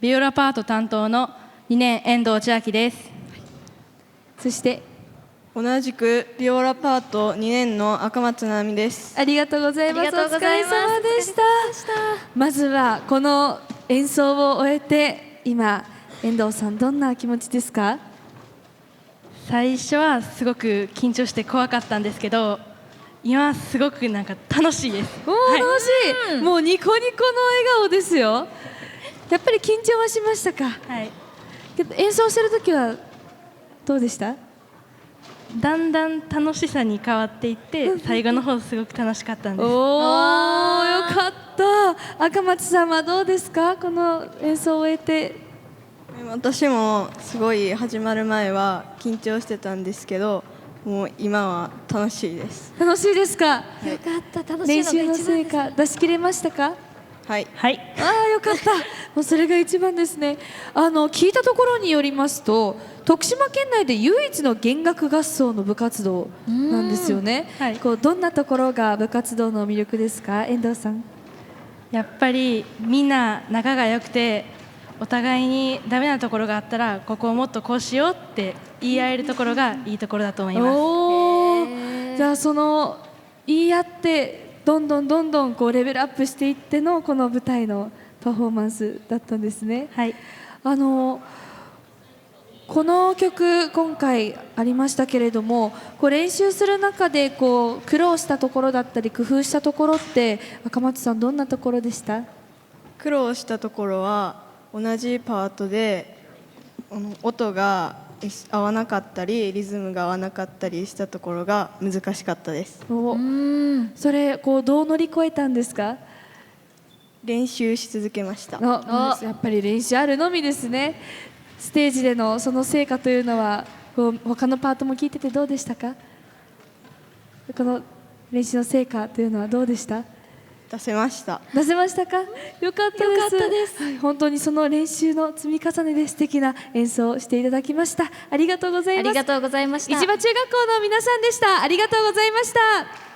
ビオラパート担当の2年遠藤千秋です。そして同じくビオラパート2年の赤松奈美です。ありがとうございます。お疲れ様でした。まずはこの演奏を終えて今遠藤さんどんな気持ちですか？最初はすごく緊張して怖かったんですけど、今はすごくなんか楽しいです。楽しい、もうニコニコの笑顔ですよ。やっぱり緊張はしましたか？はい。けど演奏してる時はどうでした？だんだん楽しさに変わっていって最後の方すごく楽しかったんです。おー、よかった。赤松さんはどうですか？この演奏を終えて。私もすごい始まる前は緊張してたんですけど、もう今は楽しいです。楽しいですか？よかった。楽しいのが一番です。練習の成果出し切れましたか？はいはい。よかった。もうそれが一番ですね。聞いたところによりますと、徳島県内で唯一の弦楽合奏の部活動なんですよね。はい。こうどんなところが部活動の魅力ですか、遠藤さん？やっぱりみんな仲が良くて、お互いにダメなところがあったらここをもっとこうしようって言い合えるところがいいところだと思います。じゃあその言い合ってどんどんこうレベルアップしていってのこの舞台のパフォーマンスだったんですね。はい。この曲今回ありましたけれども、こう練習する中でこう苦労したところだったり工夫したところって赤松さんどんなところでした？苦労したところは同じパートで音が合わなかったりリズムが合わなかったりしたところが難しかったです。それこうどう乗り越えたんですか？練習し続けました。やっぱり練習あるのみですね。ステージでのその成果というのはこう他のパートも聞いててどうでしたか？この練習の成果というのはどうでした？出せました。出せましたか？よかったです。はい、本当にその練習の積み重ねで素敵な演奏をしていただきました。ありがとうございます。ありがとうございました。市場中学校の皆さんでした。ありがとうございました。